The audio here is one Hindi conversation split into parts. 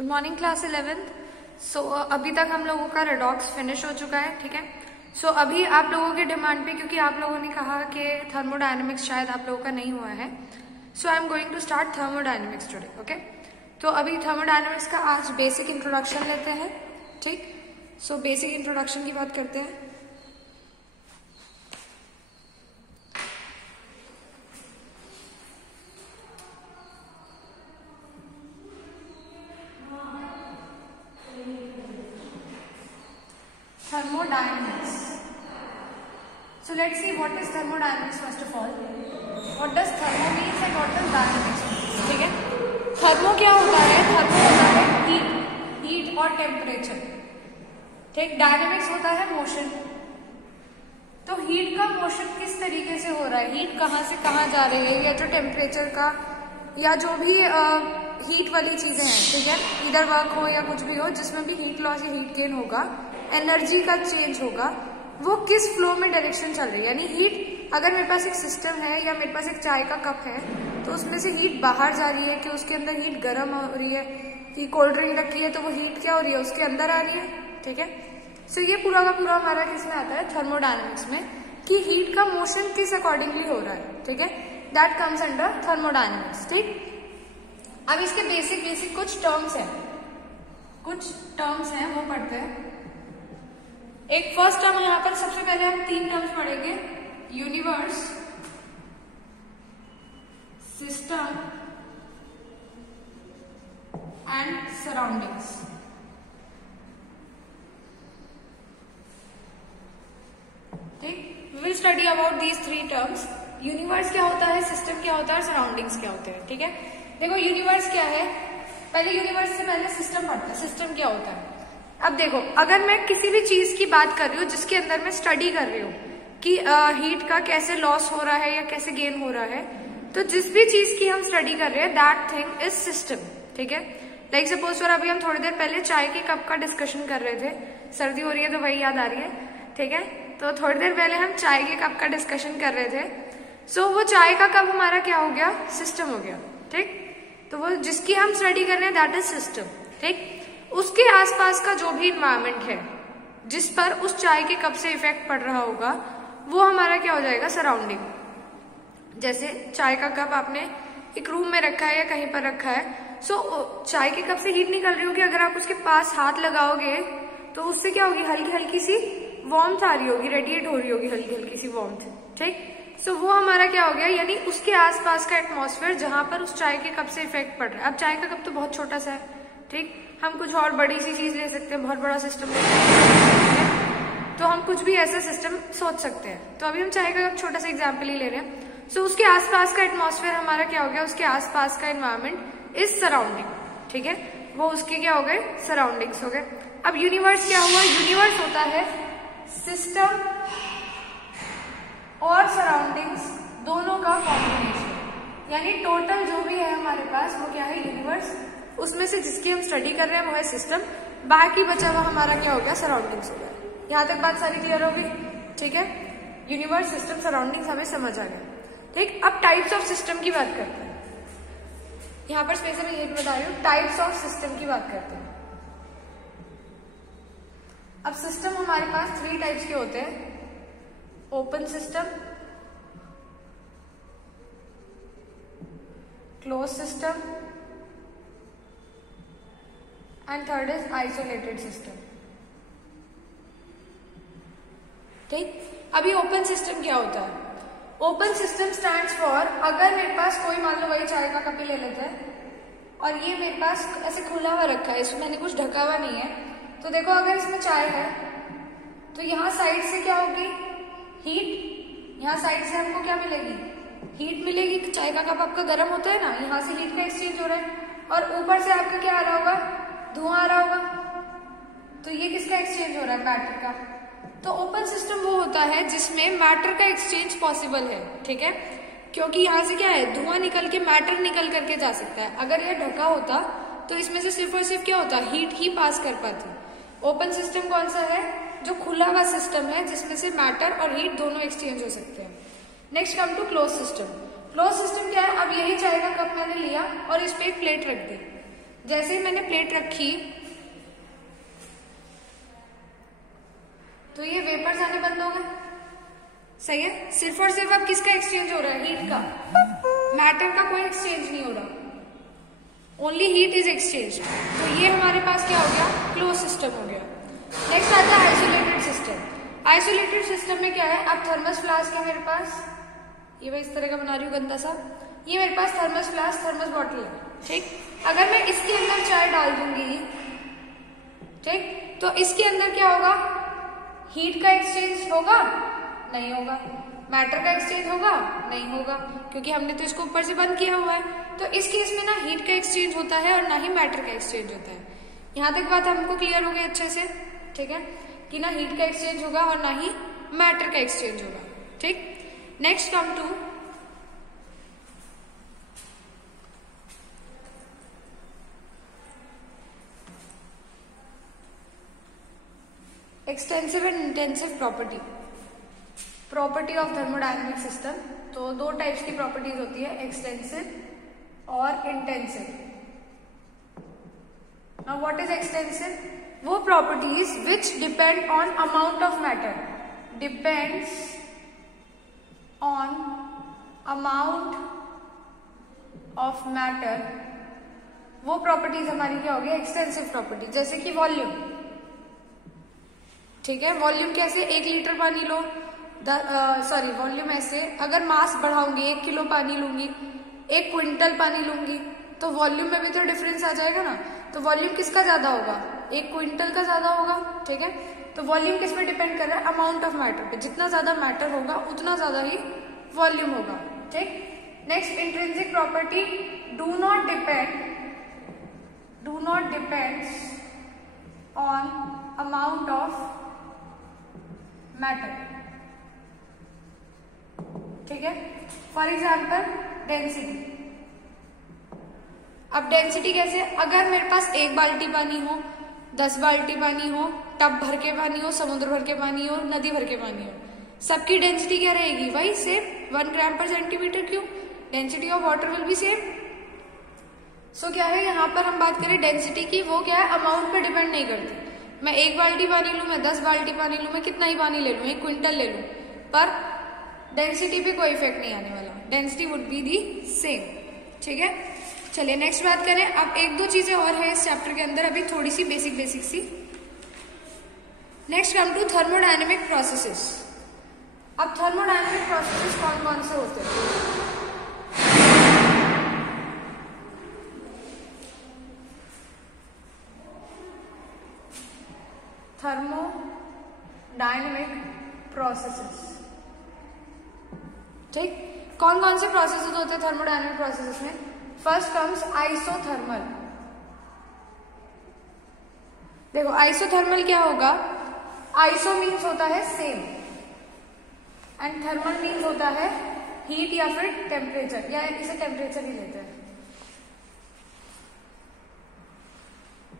Good morning class 11th। सो अभी तक हम लोगों का रेडॉक्स फिनिश हो चुका है, ठीक है। सो अभी आप लोगों के डिमांड पे, क्योंकि आप लोगों ने कहा कि थर्मोडायनेमिक्स शायद आप लोगों का नहीं हुआ है, so I am going to start thermodynamics today, okay. तो अभी थर्मोडायनेमिक्स का आज बेसिक इंट्रोडक्शन लेते हैं, ठीक। सो बेसिक इंट्रोडक्शन की बात करते हैं। Thermodynamics. So let's see what is thermodynamics first of all. What does thermo means and what does dynamics means? ठीक है। थर्मो क्या होता है? थर्मो होता है हीट और टेम्परेचर, ठीक। डायनेमिक्स होता है मोशन। तो हीट का मोशन किस तरीके से हो रहा है, हीट कहाँ से कहाँ जा रही है, या जो टेम्परेचर का या जो भी हीट वाली चीजें हैं, ठीक है, इधर वर्क हो या कुछ भी हो, जिसमें भी हीट लॉस या हीट गेन होगा, एनर्जी का चेंज होगा, वो किस फ्लो में डायरेक्शन चल रही है। यानी हीट, अगर मेरे पास एक सिस्टम है या मेरे पास एक चाय का कप है, तो उसमें से हीट बाहर जा रही है कि उसके अंदर हीट गर्म हो रही है, कि कोल्ड ड्रिंक रखी है तो वो हीट क्या हो रही है, उसके अंदर आ रही है, ठीक है। सो ये पूरा का पूरा हमारा किस में आता है, थर्मोडायनेमिक्स में, कि हीट का मोशन किस अकॉर्डिंगली हो रहा है, ठीक है। दैट कम्स अंडर थर्मोडायनेमिक्स, ठीक। अब इसके बेसिक कुछ टर्म्स हैं वो पढ़ते हैं। एक फर्स्ट टर्म यहाँ पर सबसे पहले हम 3 टर्म्स पढ़ेंगे, यूनिवर्स, सिस्टम एंड सराउंडिंग्स, ठीक। We will study about these 3 terms. Universe क्या होता है, सिस्टम क्या होता है, सराउंडिंग्स क्या होते हैं, ठीक है। देखो यूनिवर्स क्या है, पहले यूनिवर्स से पहले सिस्टम पढ़ते हैं। सिस्टम क्या होता है? अब देखो, अगर मैं किसी भी चीज की बात कर रही हूँ जिसके अंदर मैं स्टडी कर रही हूँ कि हीट का कैसे लॉस हो रहा है या कैसे गेन हो रहा है, तो जिस भी चीज की हम स्टडी कर रहे हैं, दैट थिंग इज सिस्टम, ठीक है। लाइक सपोज फॉर अभी हम थोड़ी देर पहले चाय के कप का डिस्कशन कर रहे थे, सर्दी हो रही है तो वही याद आ रही है, ठीक है। तो थोड़ी देर पहले हम चाय के कप का डिस्कशन कर रहे थे। सो वो चाय का कप हमारा क्या हो गया, सिस्टम हो गया, ठीक। तो वो जिसकी हम स्टडी कर रहे हैं, दैट इज सिस्टम, ठीक। उसके आसपास का जो भी इन्वायरमेंट है जिस पर उस चाय के कप से इफेक्ट पड़ रहा होगा, वो हमारा क्या हो जाएगा, सराउंडिंग। जैसे चाय का कप आपने एक रूम में रखा है या कहीं पर रखा है, सो चाय के कप से हीट निकल रही होगी, अगर आप उसके पास हाथ लगाओगे तो उससे क्या होगी, हल्की हल्की सी वार्मथ आ रही होगी, रेडिएट हो रही होगी हल्की हल्की सी वार्मथ, ठीक। सो वो हमारा क्या हो गया, यानी उसके आसपास का एटमॉस्फेयर जहां पर उस चाय के कप से इफेक्ट पड़ रहा है। अब चाय का कप तो बहुत छोटा सा है, ठीक। हम कुछ और बड़ी सी चीज ले सकते हैं, बहुत बड़ा सिस्टम ले सकते हैं, तो हम कुछ भी ऐसा सिस्टम सोच सकते हैं। तो अभी हम चाय का कप छोटा सा एग्जाम्पल ही ले रहे हैं। सो उसके आसपास का एटमॉस्फेयर हमारा क्या हो गया, उसके आसपास का एनवायरमेंट इज सराउंडिंग, ठीक है। वो उसके क्या हो गए, सराउंडिंग्स हो गए। अब यूनिवर्स क्या हुआ, यूनिवर्स होता है सिस्टम और सराउंडिंग्स दोनों का कॉम्बिनेशन, यानी टोटल जो भी है हमारे पास वो क्या है, यूनिवर्स। उसमें से जिसकी हम स्टडी कर रहे हैं वो है सिस्टम, बाकी बचा हुआ हमारा क्या हो गया, सराउंडिंग्स हो गया। यहां तक बात सारी क्लियर होगी, ठीक है। यूनिवर्स, सिस्टम, सराउंडिंग्स हमें समझ आ गया, ठीक। अब टाइप्स ऑफ सिस्टम की बात करते हैं। यहां पर स्पेशल मैं ये बता रही हूँ, टाइप्स ऑफ सिस्टम की बात करते हैं। अब सिस्टम हमारे पास 3 टाइप्स के होते हैं, open system, close system and third is isolated system, ठीक। अभी ओपन सिस्टम क्या होता है, ओपन सिस्टम स्टैंड्स फॉर, अगर मेरे पास कोई, मान लो वही चाय का कप ही ले लेते हैं और ये मेरे पास ऐसे खुला हुआ रखा है, इसमें मैंने कुछ ढका हुआ नहीं है, तो देखो अगर इसमें चाय है तो यहाँ साइड से क्या होगी, हीट, यहाँ साइड से हमको क्या मिलेगी, हीट मिलेगी। चाय का कप आपका गर्म होता है ना, यहाँ से हीट का एक्सचेंज हो रहा है, और ऊपर से आपका क्या आ रहा होगा, धुआं आ रहा होगा, तो ये किसका एक्सचेंज हो रहा है, मैटर का। तो ओपन सिस्टम वो होता है जिसमें मैटर का एक्सचेंज पॉसिबल है, ठीक है, क्योंकि यहाँ से क्या है, धुआं निकल के मैटर निकल करके जा सकता है। अगर ये ढका होता तो इसमें से सिर्फ और सिर्फ क्या होता, हीट ही पास कर पाती। ओपन सिस्टम कौन सा है, जो खुला हुआ सिस्टम है जिसमें से मैटर और हीट दोनों एक्सचेंज हो सकते हैं। Next come to close system. Close system क्या है, अब यही चाय का कप मैंने लिया और इस पे एक प्लेट रख दी, जैसे ही मैंने प्लेट रखी तो ये वेपर्स आने बंद हो गए, सही है। सिर्फ और सिर्फ अब किसका एक्सचेंज हो रहा है? हीट का। मैटर का कोई एक्सचेंज नहीं हो रहा, ओनली हीट इज एक्सचेंज। तो ये हमारे पास क्या हो गया? क्लोज सिस्टम हो गया। नेक्स्ट आता है आइसोलेटेड सिस्टम। आइसोलेटेड सिस्टम में क्या है? अब थर्मस फ्लास्क है मेरे पास, ये मैं इस तरह का बना रही हूँ गंदा सा। ये मेरे पास थर्मस फ्लास्क, थर्मस बॉटल है, ठीक। अगर मैं इसके अंदर चाय डाल दूंगी, ठीक, तो इसके अंदर क्या होगा? हीट का एक्सचेंज होगा? नहीं होगा। मैटर का एक्सचेंज होगा? नहीं होगा, क्योंकि हमने तो इसको ऊपर से बंद किया हुआ है। तो इस केस में ना हीट का एक्सचेंज होता है और ना ही मैटर का एक्सचेंज होता है। यहां तक बात हमको क्लियर हो गई अच्छे से, ठीक है, कि ना हीट का एक्सचेंज होगा और ना ही मैटर का एक्सचेंज होगा, ठीक। Next come to extensive and intensive property of thermodynamic system. तो दो टाइप्स की प्रॉपर्टीज होती है, एक्सटेंसिव और इंटेंसिव। Now what is extensive? वो properties which depend on amount of matter, depends on amount of matter. वो प्रॉपर्टीज हमारी क्या होगी? Extensive property. जैसे कि वॉल्यूम, ठीक है। वॉल्यूम कैसे? 1 लीटर पानी लो, वॉल्यूम ऐसे, अगर मास बढ़ाऊंगी 1 किलो पानी लूंगी, 1 क्विंटल पानी लूंगी, तो वॉल्यूम में भी तो डिफरेंस आ जाएगा ना। तो वॉल्यूम किसका ज्यादा होगा? 1 क्विंटल का ज्यादा होगा, ठीक है। तो वॉल्यूम किस पे डिपेंड कर रहा है? अमाउंट ऑफ मैटर पे। जितना ज्यादा मैटर होगा उतना ज्यादा ही वॉल्यूम होगा, ठीक। Next intrinsic property, do not depends on amount of matter, ठीक है। For example density. अब डेंसिटी कैसे? अगर मेरे पास 1 बाल्टी पानी हो, 10 बाल्टी पानी हो, टब भर के पानी हो, समुद्र भर के पानी हो, नदी भर के पानी हो, सबकी डेंसिटी क्या रहेगी? वही सेम, 1 ग्राम पर centimetre cube. Density of water will be same. So क्या है, यहाँ पर हम बात करें डेंसिटी की, वो क्या है? अमाउंट पे डिपेंड नहीं करती। मैं 1 बाल्टी पानी लूं, मैं 10 बाल्टी पानी लूं, मैं कितना ही पानी ले लूं, 1 क्विंटल ले लूं, पर डेंसिटी पे कोई इफेक्ट नहीं आने वाला। Density would be the same, ठीक है। चलिए नेक्स्ट बात करें। अब 1-2 चीजें और है इस चैप्टर के अंदर, अभी थोड़ी सी बेसिक सी। Next come to thermodynamic processes. अब थर्मोडायनेमिक प्रोसेसेस कौन कौन से होते हैं? थर्मोडायनेमिक प्रोसेसेस, ठीक। कौन कौन से प्रोसेसेस होते हैं थर्मोडायनेमिक प्रोसेसेस में? First comes isothermal. देखो आइसोथर्मल क्या होगा? आइसो मीन्स होता है सेम एंड थर्मल मीन्स होता है हीट या फिर टेम्परेचर, या इसे टेम्परेचर ही लेते हैं,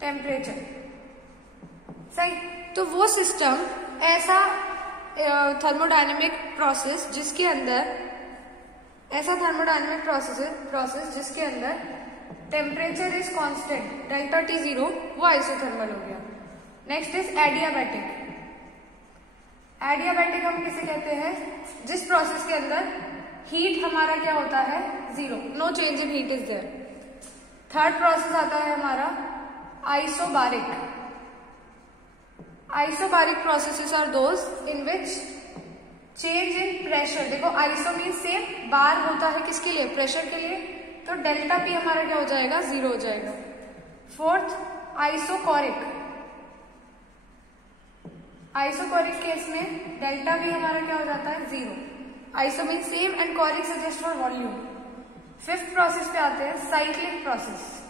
टेम्परेचर, सही। तो वो सिस्टम ऐसा थर्मोडायनेमिक प्रोसेस जिसके अंदर जिसके अंदर temperature is constant, delta T 0, वो आइसोथर्मल हो गया। Next is adiabatic. एडियाबैटिक हम किसे कहते हैं? जिस प्रोसेस के अंदर हीट हमारा क्या होता है? 0, no change in heat is there. Third process आता है हमारा isobaric. Isobaric processes are those in which change in pressure. देखो आइसो मीन सेम, बार होता है किसके लिए? प्रेशर के लिए। तो डेल्टा P हमारा क्या हो जाएगा? 0 हो जाएगा। Fourth isochoric. आइसोकोरिक केस में डेल्टा V हमारा क्या हो जाता है? 0। Iso mean same and choric suggest for volume. Fifth process पे आते हैं साइक्लिक प्रोसेस।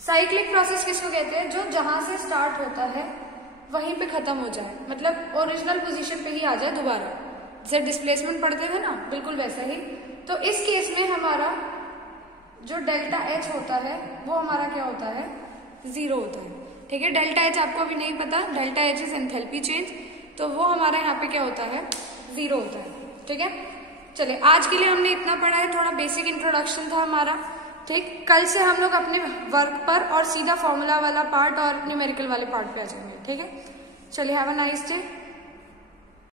साइक्लिक प्रोसेस किसको कहते हैं? जो जहां से स्टार्ट होता है वहीं पे खत्म हो जाए, मतलब ओरिजिनल पोजीशन पे ही आ जाए दोबारा। जैसे डिस्प्लेसमेंट पढ़ते थे ना, बिल्कुल वैसा ही। तो इस केस में हमारा जो डेल्टा H होता है वो हमारा क्या होता है? 0 होता है, ठीक है। डेल्टा H आपको अभी नहीं पता, delta H is enthalpy change, तो वो हमारा यहाँ पे क्या होता है? 0 होता है, ठीक है। चलिए आज के लिए हमने इतना पढ़ा है, थोड़ा बेसिक इंट्रोडक्शन था हमारा ठीक, कल से हम लोग अपने वर्क पर और सीधा फॉर्मूला वाला पार्ट और न्यूमेरिकल वाले पार्ट पे आ जाएंगे। ठीक है, चलिए, हैव अ नाइस डे।